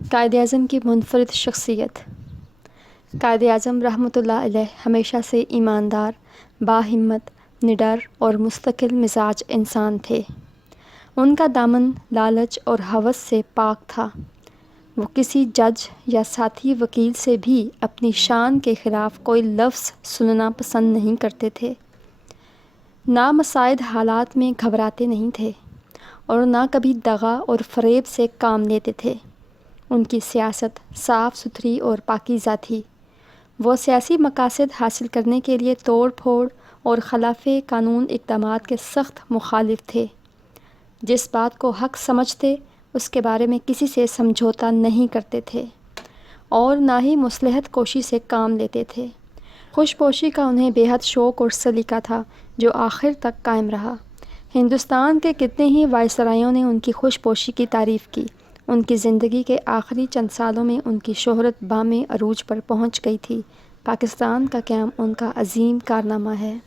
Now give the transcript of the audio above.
कायद आज़म की मुनफरिद शख्सियत। कायद आज़म रहमतुल्लाह अलैह हमेशा से ईमानदार, बाहिम्मत, निडर और मुस्तकिल मिजाज इंसान थे। उनका दामन लालच और हवस से पाक था। वो किसी जज या साथी वकील से भी अपनी शान के ख़िलाफ़ कोई लफ्ज़ सुनना पसंद नहीं करते थे। नामसाइद हालात में घबराते नहीं थे और ना कभी दगा और फ़रेब से काम लेते थे। उनकी सियासत साफ़ सुथरी और पाकीज़ा थी। वो सियासी मकासद हासिल करने के लिए तोड़ फोड़ और खिलाफ़े कानून इक़दामात के सख्त मुखालिफ थे। जिस बात को हक़ समझते उसके बारे में किसी से समझौता नहीं करते थे और ना ही मुसलहत कोशी से काम लेते थे। खुशपोशी का उन्हें बेहद शौक़ और सलीका था जो आखिर तक कायम रहा। हिंदुस्तान के कितने ही वायसरायों ने उनकी खुशपोशी की तारीफ़ की। उनकी ज़िंदगी के आखिरी चंद सालों में उनकी शोहरत बामे अरूज पर पहुंच गई थी। पाकिस्तान का क़याम उनका अजीम कारनामा है।